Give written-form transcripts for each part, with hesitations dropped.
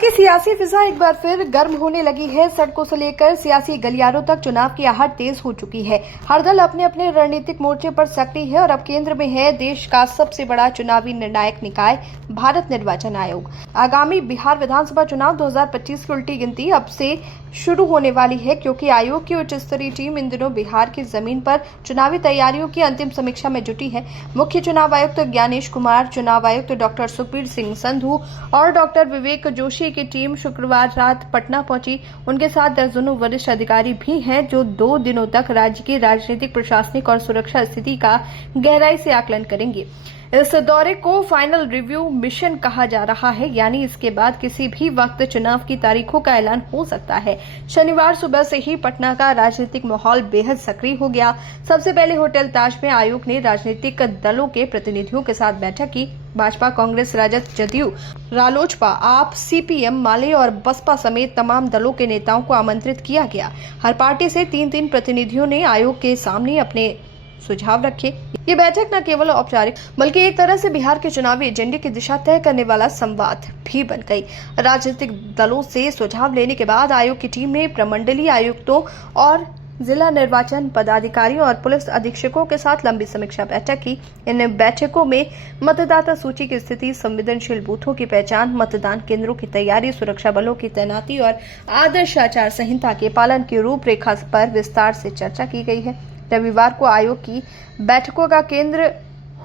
की सियासी फिजा एक बार फिर गर्म होने लगी है। सड़कों से लेकर सियासी गलियारों तक चुनाव की आहट तेज हो चुकी है। हर दल अपने अपने रणनीतिक मोर्चे पर सक्रिय है और अब केंद्र में है देश का सबसे बड़ा चुनावी निर्णायक निकाय भारत निर्वाचन आयोग। आगामी बिहार विधानसभा चुनाव 2025 की उल्टी गिनती अब से शुरू होने वाली है, क्योंकि आयोग की उच्च स्तरीय टीम इन दिनों बिहार की जमीन पर चुनावी तैयारियों की अंतिम समीक्षा में जुटी है। मुख्य चुनाव आयुक्त ज्ञानेश कुमार, चुनाव आयुक्त डॉक्टर सुखबीर सिंह संधू और डॉक्टर विवेक जोशी की टीम शुक्रवार रात पटना पहुंची। उनके साथ दर्जनों वरिष्ठ अधिकारी भी हैं, जो 2 दिनों तक राज्य की राजनीतिक, प्रशासनिक और सुरक्षा स्थिति का गहराई से आकलन करेंगे। इस दौरे को फाइनल रिव्यू मिशन कहा जा रहा है, यानी इसके बाद किसी भी वक्त चुनाव की तारीखों का ऐलान हो सकता है। शनिवार सुबह से ही पटना का राजनीतिक माहौल बेहद सक्रिय हो गया। सबसे पहले होटल ताज में आयोग ने राजनीतिक दलों के प्रतिनिधियों के साथ बैठक की। भाजपा, कांग्रेस, राजद, जदयू, रालोजपा, आप, सीपीएम, माले और बसपा समेत तमाम दलों के नेताओं को आमंत्रित किया गया। हर पार्टी से 3-3 प्रतिनिधियों ने आयोग के सामने अपने सुझाव रखे। ये बैठक न केवल औपचारिक बल्कि एक तरह से बिहार के चुनावी एजेंडे की दिशा तय करने वाला संवाद भी बन गई। राजनीतिक दलों से सुझाव लेने के बाद आयोग की टीम ने प्रमंडलीय आयुक्तों और जिला निर्वाचन पदाधिकारियों और पुलिस अधीक्षकों के साथ लंबी समीक्षा बैठक की। इन बैठकों में मतदाता सूची की स्थिति, संवेदनशील बूथों की पहचान, मतदान केंद्रों की तैयारी, सुरक्षा बलों की तैनाती और आदर्श आचार संहिता के पालन की रूपरेखा पर विस्तार से चर्चा की गई है। रविवार को आयोग की बैठकों का केंद्र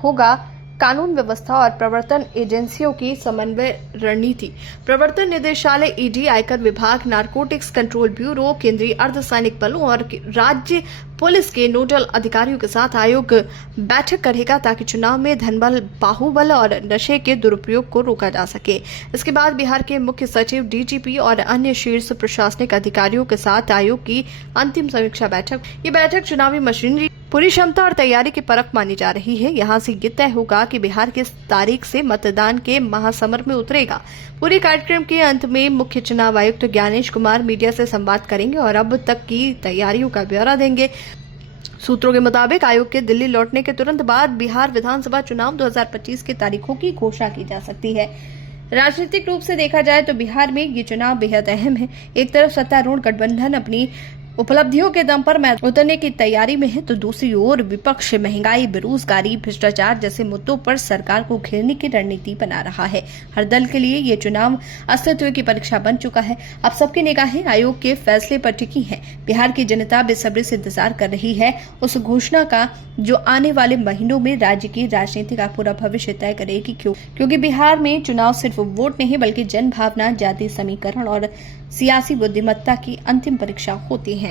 होगा कानून व्यवस्था और प्रवर्तन एजेंसियों की समन्वय रणनीति। प्रवर्तन निदेशालय, ईडी, आयकर विभाग, नारकोटिक्स कंट्रोल ब्यूरो, केंद्रीय अर्धसैनिक बलों और राज्य पुलिस के नोडल अधिकारियों के साथ आयोग बैठक करेगा, ताकि चुनाव में धनबल, बाहुबल और नशे के दुरुपयोग को रोका जा सके। इसके बाद बिहार के मुख्य सचिव, डीजीपी और अन्य शीर्ष प्रशासनिक अधिकारियों के साथ आयोग की अंतिम समीक्षा बैठक। ये बैठक चुनावी मशीनरी पूरी क्षमता और तैयारी की परख मानी जा रही है। यहाँ से ये तय होगा कि बिहार किस तारीख से मतदान के महासमर में उतरेगा। पूरे कार्यक्रम के अंत में मुख्य चुनाव आयुक्त ज्ञानेश कुमार मीडिया से संवाद करेंगे और अब तक की तैयारियों का ब्यौरा देंगे। सूत्रों के मुताबिक आयोग के दिल्ली लौटने के तुरंत बाद बिहार विधानसभा चुनाव 2025 की तारीखों की घोषणा की जा सकती है। राजनीतिक रूप से देखा जाए तो बिहार में ये चुनाव बेहद अहम है। एक तरफ सत्तारूढ़ गठबंधन अपनी उपलब्धियों के दम पर मैदान उतरने की तैयारी में है, तो दूसरी ओर विपक्ष महंगाई, बेरोजगारी, भ्रष्टाचार जैसे मुद्दों पर सरकार को घेरने की रणनीति बना रहा है। हर दल के लिए ये चुनाव अस्तित्व की परीक्षा बन चुका है। अब सबकी निगाहें आयोग के फैसले पर टिकी हैं। बिहार की जनता बेसब्री से इंतजार कर रही है उस घोषणा का, जो आने वाले महीनों में राज्य की राजनीति का पूरा भविष्य तय करेगी। क्योंकि बिहार में चुनाव सिर्फ वोट नहीं, बल्कि जन भावना, जातीय समीकरण और सियासी बुद्धिमत्ता की अंतिम परीक्षा होती है।